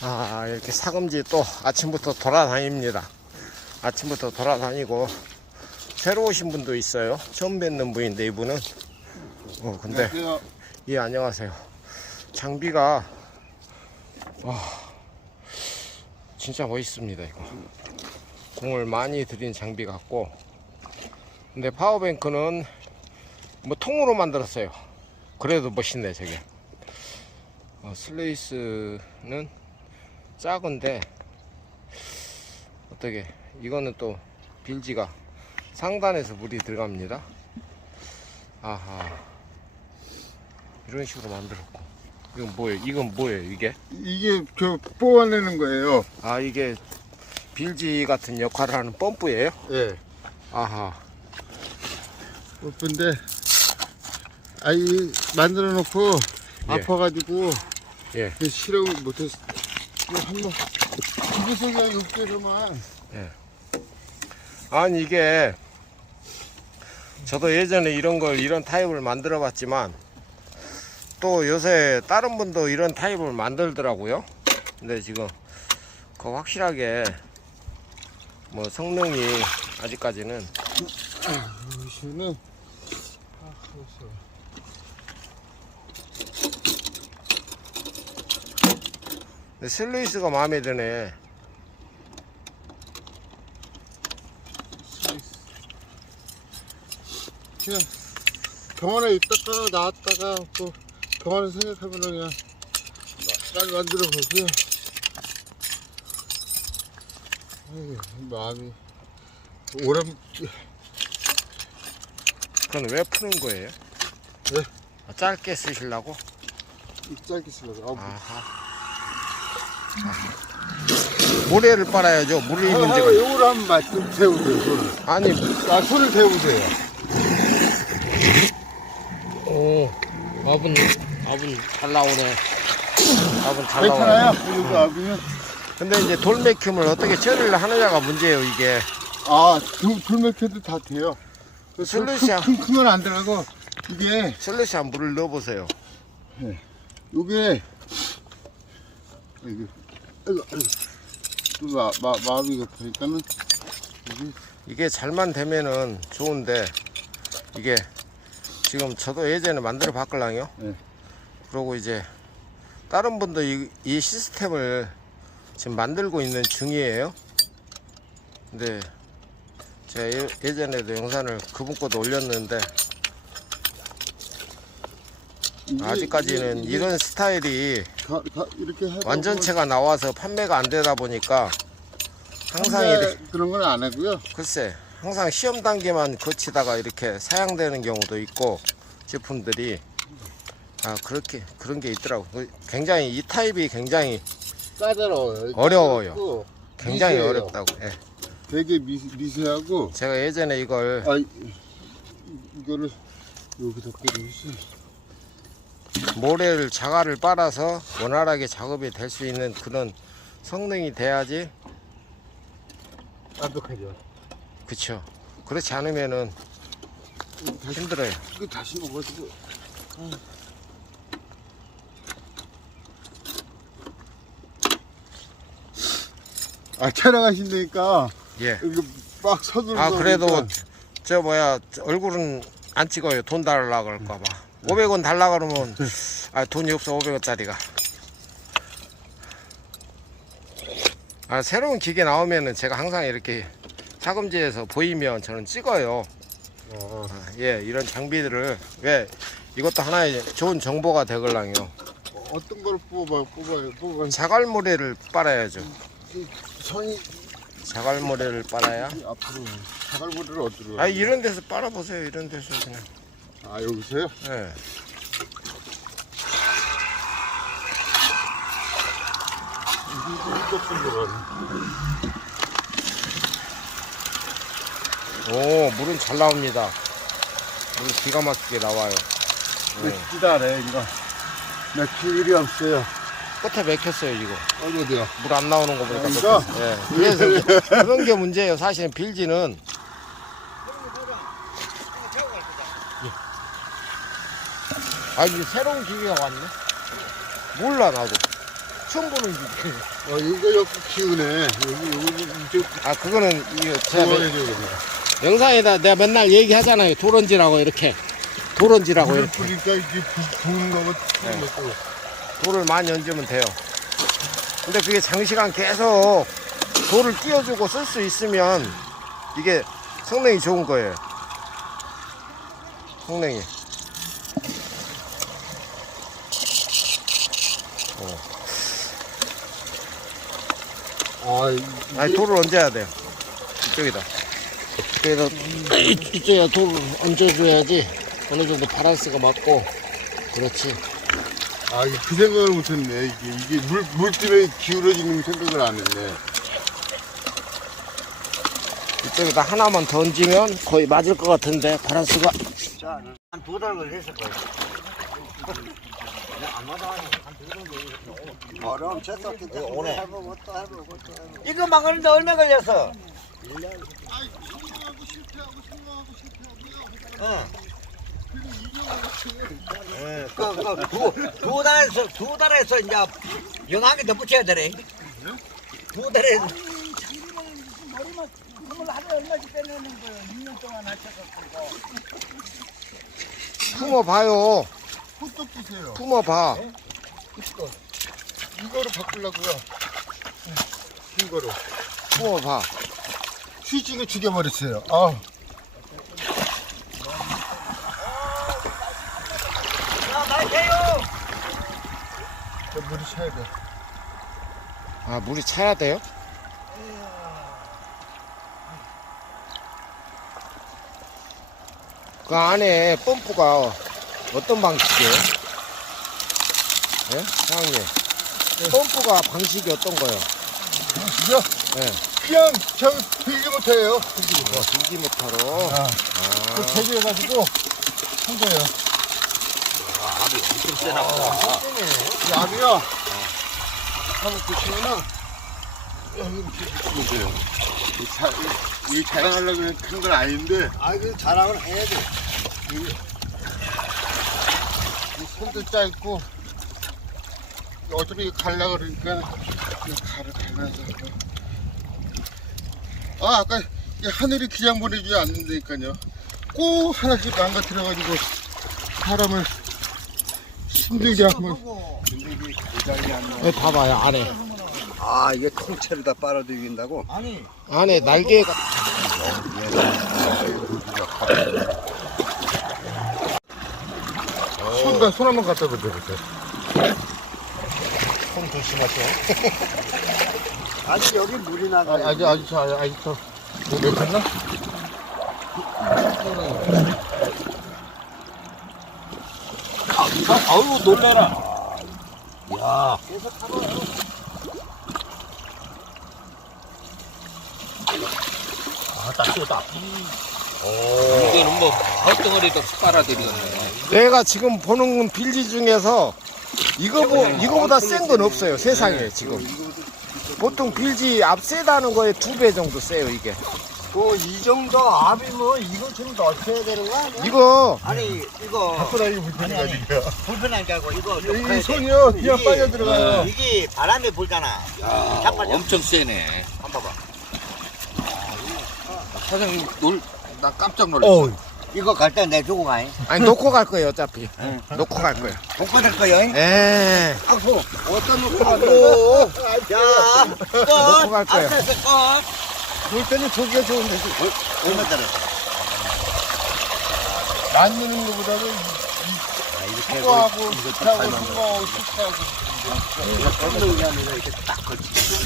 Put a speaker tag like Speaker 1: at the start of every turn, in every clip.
Speaker 1: 이렇게 사금지 또 아침부터 돌아다닙니다. 아침부터 돌아다니고, 새로 오신 분도 있어요. 처음 뵙는 분인데, 이분은. 근데,
Speaker 2: 안녕하세요.
Speaker 1: 예, 안녕하세요. 장비가, 진짜 멋있습니다, 이거. 공을 많이 들인 장비 같고. 근데 파워뱅크는 뭐 통으로 만들었어요. 그래도 멋있네, 저게. 슬레이스는 작은데 어떻게 이거는 또 빌지가 상단에서 물이 들어갑니다. 이런 식으로 만들었고. 이건 뭐예요? 이건 뭐예요? 이게
Speaker 2: 저 뽑아내는 거예요.
Speaker 1: 이게 빌지 같은 역할을 하는 펌프예요?
Speaker 2: 예. 예쁜데, 만들어 놓고
Speaker 1: 예.
Speaker 2: 아파가지고
Speaker 1: 예.
Speaker 2: 실험을 못했어. 한번 집에서 그냥 육개로만.
Speaker 1: 아니, 이게 저도 예전에 이런 타입을 만들어 봤지만 또 요새 다른 분도 이런 타입을 만들더라고요. 근데 지금 그 확실하게 뭐 성능이 아직까지는
Speaker 2: 보시면은
Speaker 1: 근데 슬루이스가 마음에 드네.
Speaker 2: 그냥 병원에 있다가 나왔다가 또 병원에 생각하면 그냥 잘 만들어 보세요. 마음이 오랜.
Speaker 1: 그건 왜 푸는 거예요?
Speaker 2: 네?
Speaker 1: 짧게 쓰시려고?
Speaker 2: 짧게 쓰려고.
Speaker 1: 모래를 빨아야죠. 물이 문제가.
Speaker 2: 요거를 한번 좀 데우세요. 손을.
Speaker 1: 아니,
Speaker 2: 손을 데우세요.
Speaker 1: 밥은 잘 나오네. 밥은 잘
Speaker 2: 괜찮아요?
Speaker 1: 나와요.
Speaker 2: 이거 아비면.
Speaker 1: 근데 이제 돌맥힘을 어떻게 처리를 하느냐가 문제예요, 이게.
Speaker 2: 돌맥혀도 다 돼요.
Speaker 1: 슬러시야.
Speaker 2: 큰 건 안 들어가고, 이게,
Speaker 1: 슬러시한 물을 넣어보세요.
Speaker 2: 요게, 마비가 보니까는,
Speaker 1: 이게 잘만 되면은 좋은데, 이게 지금 저도 예전에 만들어 봤걸랑요.
Speaker 2: 네.
Speaker 1: 그러고 이제 다른 분도 이 시스템을 지금 만들고 있는 중이에요. 근데 제가 예전에도 영상을 그분 것도 올렸는데 아직까지는 이런 스타일이
Speaker 2: 이렇게 해서
Speaker 1: 완전체가 나와서 판매가 안 되다 보니까 항상 이렇게,
Speaker 2: 그런 건 안 하고요.
Speaker 1: 글쎄, 항상 시험 단계만 거치다가 이렇게 사양되는 경우도 있고, 제품들이 그런 게 있더라고. 굉장히 이 타입이 굉장히
Speaker 2: 까다로워요.
Speaker 1: 어려워요. 굉장히
Speaker 2: 미세해요.
Speaker 1: 어렵다고. 예.
Speaker 2: 되게 미세하고.
Speaker 1: 제가 예전에 이걸
Speaker 2: 이거를 여기다 끓이시.
Speaker 1: 모래를 자갈을 빨아서 원활하게 작업이 될 수 있는 그런 성능이 돼야지.
Speaker 2: 완벽하죠.
Speaker 1: 그쵸. 그렇지 않으면은 힘들어요.
Speaker 2: 이거 다시 먹어가지고. 촬영하신다니까.
Speaker 1: 예.
Speaker 2: 이거 막 서두르고.
Speaker 1: 그래도 얼굴은 안 찍어요. 돈 달라 그럴까봐. 500원 달라 그러면 돈이 없어. 500원짜리가. 새로운 기계 나오면은 제가 항상 이렇게 사금지에서 보이면 저는 찍어요. 이런 장비들을 왜 이것도 하나의 좋은 정보가 되걸랑요.
Speaker 2: 어떤 걸 뽑아요.
Speaker 1: 자갈모래를 빨아야죠.
Speaker 2: 선이
Speaker 1: 자갈모래를 빨아야.
Speaker 2: 앞으로 자갈모래를 어디로?
Speaker 1: 이런 데서 빨아보세요. 이런 데서 그냥.
Speaker 2: 여기서요?
Speaker 1: 예. 물은 잘 나옵니다. 물은 기가 막히게 나와요.
Speaker 2: 맥히다 래 이거. 맥힐 일이 없어요.
Speaker 1: 끝에 맥혔어요 지금.
Speaker 2: 어디요?
Speaker 1: 물 안 나오는 거 보니까.
Speaker 2: 이거?
Speaker 1: 예. 그래서 그런 게 문제예요. 사실은 빌지는. 이제 새로운 기계가 왔네. 몰라 나도. 처음 보는 게.
Speaker 2: 이거 옆에 키우네. 여기 이쪽
Speaker 1: 아, 그거는, 이거, 제가
Speaker 2: 병원에 저거네.
Speaker 1: 영상에다 내가 맨날 얘기하잖아요. 도런지라고 이렇게. 도런지라고
Speaker 2: 물을
Speaker 1: 이렇게.
Speaker 2: 뿌리니까 이게 붓는 거고
Speaker 1: 네.
Speaker 2: 또.
Speaker 1: 돌을 많이 얹으면 돼요. 근데 그게 장시간 계속 돌을 띄워주고 쓸 수 있으면 이게 성능이 좋은 거예요. 성능이. 아니, 돌을 얹어야 돼요. 이쪽에다. 그래서 이쪽에 돌을 얹어줘야지 어느 정도 바란스가 맞고. 그렇지.
Speaker 2: 이게 그 생각을 못했네. 이게 물 때문에 기울어지는 생각을 안 했네.
Speaker 1: 이쪽에다 하나만 더 얹으면 거의 맞을 것 같은데 바란스가.
Speaker 3: 한 2달 걸렸을 거예요. 안 맞아. 한2달 걸렸어. 어려움 쳤어. 오늘 해보고 또 해보고 또 해보고. 이거 막았는데 얼마 걸렸어? 1년.
Speaker 2: 실패하고 생각하고 실패하고요.
Speaker 3: 응. 두 달에서 이제 영하게 더 붙여야 되네. 2달에.
Speaker 4: 머리만 그걸 하루에 얼마씩 빼내는 거예요. 6년 동안 하셔갖고.
Speaker 1: 품어봐요.
Speaker 2: 홀떡 보세요.
Speaker 1: 품어봐.
Speaker 2: 이거로 바꾸려고요. 이거로.
Speaker 1: 품어봐.
Speaker 2: 스위치가 죽여버렸어요.
Speaker 3: 자, 나이세요.
Speaker 2: 물이 차야 돼.
Speaker 1: 아, 물이 차야 돼요? 그 안에 펌프가 어떤 방식이에요? 예? 사장님. 펌프가 방식이 어떤 거예요?
Speaker 2: 그죠?
Speaker 1: 예.
Speaker 2: 그냥 들지 못해요. 들지 못해.
Speaker 1: 전기 모터로.
Speaker 2: 그 제조해가지고 한 거예요.
Speaker 3: 좀 세나 보다.
Speaker 2: 이 압이요. 한번 보시면은 이렇게 보시면 돼요. 이 자랑하려고 그냥 큰 건 아닌데
Speaker 3: 그 자랑을 해야 돼.
Speaker 2: 이 손도 짧고 어차피 갈라 그러니까 이 칼을 갈라서. 아까 이 하늘이 그냥 보내주지 않는다니까요. 꼭 하나씩 망가뜨려가지고 사람을 힘들게 한번.
Speaker 1: 여기 봐봐요, 안에.
Speaker 3: 이게 통째로 다 빨아들인다고? 아니.
Speaker 1: 안에 날개가.
Speaker 2: 손 한번 갖다 보세요.
Speaker 1: 손 조심하세요.
Speaker 3: 아직 여기 물이 나가.
Speaker 2: 아직 저 몇 탔나?
Speaker 3: 아우 놀래라. 야. 딱 쏘다.
Speaker 5: 이거는 뭐 헛덩어리도 빨아들이겠네.
Speaker 1: 내가 지금 보는 빌지 중에서 이거보다 센 건 없어요, 세상에 지금. 보통 빌지 앞 세다는 거에 2배 정도 세요, 이게.
Speaker 3: 이 정도 압이면 이거 좀 넓혀야 되는 거 아니야?
Speaker 1: 이거
Speaker 3: 아니 이거
Speaker 2: 바꾸다기 불편해가지고요.
Speaker 3: 불편한 게 아니고 이거
Speaker 2: 이 손이요, 그냥 빨려 들어가요.
Speaker 3: 이게 바람이 불잖아. 잠깐만요.
Speaker 5: 엄청 세네.
Speaker 3: 한번 봐봐.
Speaker 5: 사장님 나 깜짝 놀랐어.
Speaker 3: 이거 갈 때 내주고 가잉.
Speaker 1: 아니 놓고 갈 거예요, 어차피. 놓고 갈 거예요.
Speaker 3: 못 받을 거요.
Speaker 1: 에.
Speaker 3: 아고 어떤 놓고 가고. 자,
Speaker 1: 놓고 갈 거예요.
Speaker 3: 앞에서
Speaker 2: 그럴 때는 저기가 좋은데
Speaker 3: 얼마 짜리?
Speaker 2: 만드는 것보다는
Speaker 3: 이렇게
Speaker 2: 수거하고 수거하고 수거하고 수거하고
Speaker 3: 걷는 게 아니라 이렇게 딱 걸치.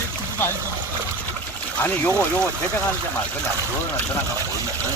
Speaker 3: 아니 요거 제작하는 데만 그냥 그거는 전화 갖고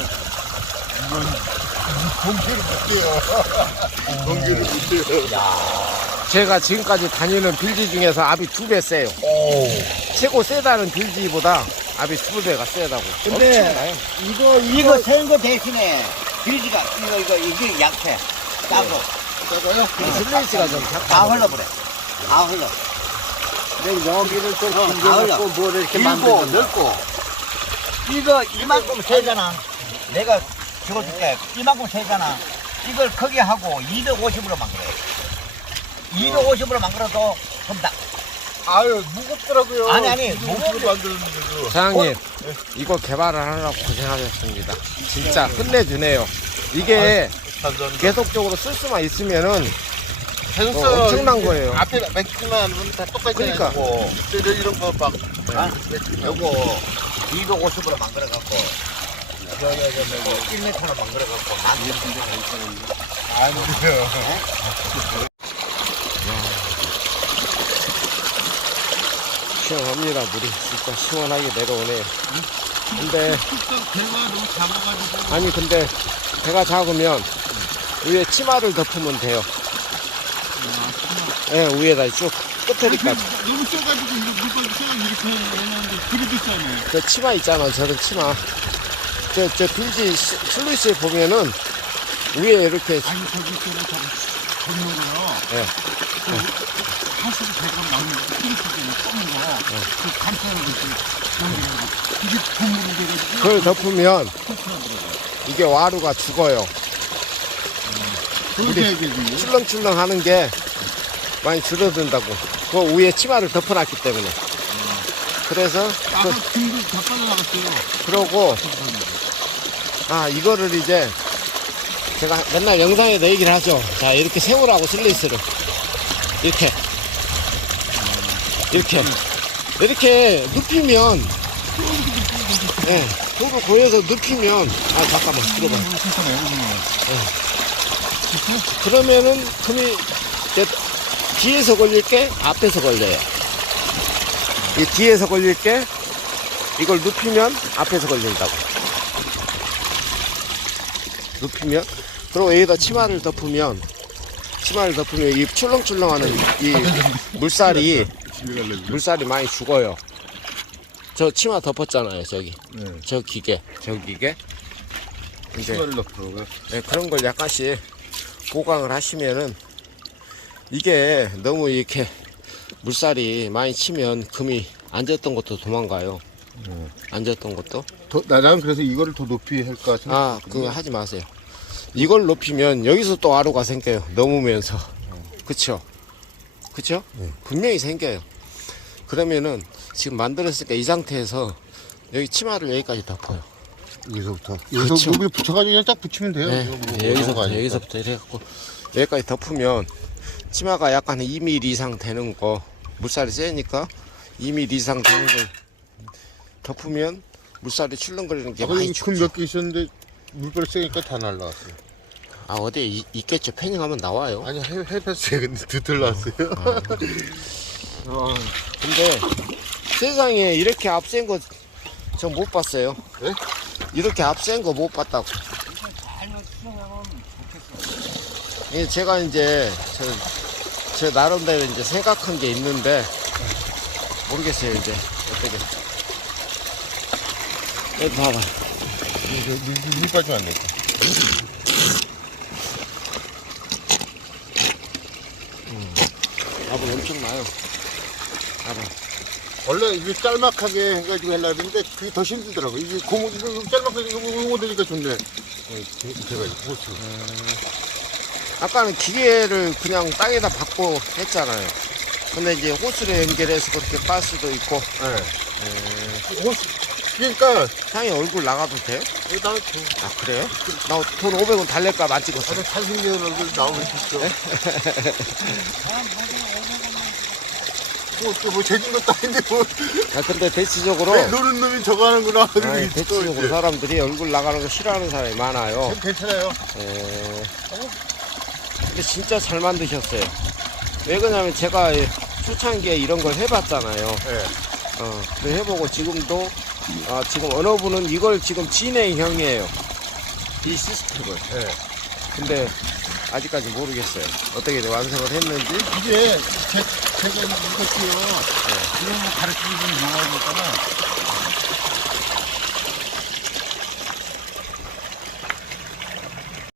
Speaker 2: 공개를 못해요.
Speaker 1: 제가 지금까지 다니는 빌지 중에서 압이 2배 세요. 최고 세다는 빌지보다 압이 2배가 세다고.
Speaker 3: 근데
Speaker 1: 엄청나요.
Speaker 3: 이거 센 거 대신에 빌지가 이게 약해. 짜고
Speaker 2: 작아요?
Speaker 1: 슬레이스가 좀
Speaker 3: 다
Speaker 1: 작다.
Speaker 3: 흘러버려. 다 흘러.
Speaker 2: 여기를 좀
Speaker 3: 다 흘러.
Speaker 2: 길게 뭐 이렇게
Speaker 3: 길고
Speaker 2: 만들고
Speaker 3: 넓고. 이거 이만큼 세잖아. 내가 적어줄게. 이만큼 세잖아. 이걸 크게 하고 250으로 만들어. 250으로 만들어도 된다.
Speaker 2: 아유 무겁더라고요.
Speaker 3: 아니,
Speaker 2: 무겁게 만들었는데도.
Speaker 1: 사장님, 이거 개발을 하느라고 고생하셨습니다. 진짜 끝내주네요. 이게
Speaker 2: 감사합니다.
Speaker 1: 계속적으로 쓸 수만 있으면은
Speaker 2: 계속
Speaker 1: 엄청난 거예요.
Speaker 2: 앞에 맥주만 하면 다 똑같이
Speaker 1: 그러니까.
Speaker 2: 해가지고 이런 거 막.
Speaker 3: 요거 250으로 만들어갖고 저거 1m로 만들어갖고
Speaker 2: 아니에요.
Speaker 1: 시원합니다. 물이 진짜 시원하게 내려오네요. 근데 아니 근데 배가 작으면 위에 치마를 덮으면 돼요. 예, 위에다 쭉 끝에까지.
Speaker 2: 너무 써가지고 물건 써 이렇게 해놨는데 그래도 싸네.
Speaker 1: 저 치마 있잖아, 저런 치마. 저 빌지 슬루시에 보면은 위에 이렇게
Speaker 2: 아니 저기 있잖아 저기 거요.
Speaker 1: 예.
Speaker 2: 하수도 대고 나오는 거 크리스잖아 검은 거. 그 간편한 거 있지. 이게 고무로 돼가지고.
Speaker 1: 그걸 덮으면 이게 와루가 죽어요.
Speaker 2: 그렇게 해야 되지.
Speaker 1: 출렁출렁 하는 게 많이 줄어든다고. 그 위에 치마를 덮어놨기 때문에. 그래서
Speaker 2: 아까 등도 다 빠져나갔어요.
Speaker 1: 그러고 이거를 이제 제가 맨날 영상에도 얘기를 하죠. 자, 이렇게 세우라고 슬리스를 이렇게 눕히면 돌을 고여서 눕히면 잠깐만 들어봐요. 그러면은 금이 이제 뒤에서 걸릴 게 앞에서 걸려요. 이 뒤에서 걸릴 게 이걸 눕히면 앞에서 걸린다고. 눕히면 그리고 여기다 치마를 덮으면 이 출렁출렁하는 이 물살이 많이 죽어요. 저 치마 덮었잖아요. 저기 저 기계 이제 그런 걸 약간씩 보강을 하시면은 이게 너무 이렇게 물살이 많이 치면 금이 앉았던 것도 도망가요. 앉았던 것도.
Speaker 2: 나는 그래서 이거를 더 높이 할까 생각.
Speaker 1: 그거 하지 마세요. 이걸 높이면 여기서 또 와루가 생겨요. 넘으면서. 그쵸? 분명히 생겨요. 그러면은 지금 만들었으니까 이 상태에서 여기 치마를 여기까지 덮어요.
Speaker 2: 여기서부터.
Speaker 1: 그쵸.
Speaker 2: 여기서 여기 붙여가지고 그냥 딱 붙이면 돼요.
Speaker 1: 네,
Speaker 2: 이거 뭐
Speaker 1: 여기서부터 이렇게 해갖고 여기까지 덮으면 치마가 약간 2mm 이상 되는 거, 물살이 세니까 2mm 이상 되는 걸 덮으면 물살이 출렁거리는 게 많이 죽죠.
Speaker 2: 몇 개 있었는데 물살이 세니까 다 날라갔어요.
Speaker 1: 어디에 있겠죠. 패닝하면 나와요.
Speaker 2: 아니 해봤어요. 근데 두들 나왔어요.
Speaker 1: 근데 세상에 이렇게 앞센 거 저 못 봤어요.
Speaker 2: 네?
Speaker 1: 이렇게 앞센 거 못 봤다고. 예, 제가 이제 제 나름대로 이제 생각한 게 있는데 모르겠어요. 이제 어떻게. 여기 봐봐.
Speaker 2: 물 빠지면 안 돼.
Speaker 1: 밥은 엄청 나요. 봐봐.
Speaker 2: 원래 이게 짤막하게 해가지고 하려고 했는데 그게 더 힘들더라고. 이게 고무 이거 짤막하게 이거 되니까 좋네. 제가 호수.
Speaker 1: 아까는 기계를 그냥 땅에다 박고 했잖아요. 근데 이제 호스를 연결해서 그렇게 빨 수도 있고.
Speaker 2: 네. 호수. 그러니까
Speaker 1: 향이 얼굴 나가도 돼요?
Speaker 2: 나
Speaker 1: 그래요? 나 돈 500원 달랠까 안 찍었어.
Speaker 2: 아주 잘생긴 얼굴 나오고 있어. 뭐 재진 것도 아닌데 뭐.
Speaker 1: 근데 대체적으로
Speaker 2: 왜 노는 놈이 저거 하는구나.
Speaker 1: 대체적으로 사람들이 얼굴 나가는 거 싫어하는 사람이 많아요.
Speaker 2: 괜찮아요.
Speaker 1: 근데 진짜 잘 만드셨어요. 왜 그러냐면 제가 초창기에 이런 걸 해봤잖아요.
Speaker 2: 네.
Speaker 1: 그래 해보고 지금도 지금 어느 분은 이걸 지금 진행형이에요. 이 시스템을.
Speaker 2: 네.
Speaker 1: 근데 아직까지 모르겠어요. 어떻게 완성을 했는지.
Speaker 2: 이게 제가 이것도요. 이런 거 가르치는 용어니까는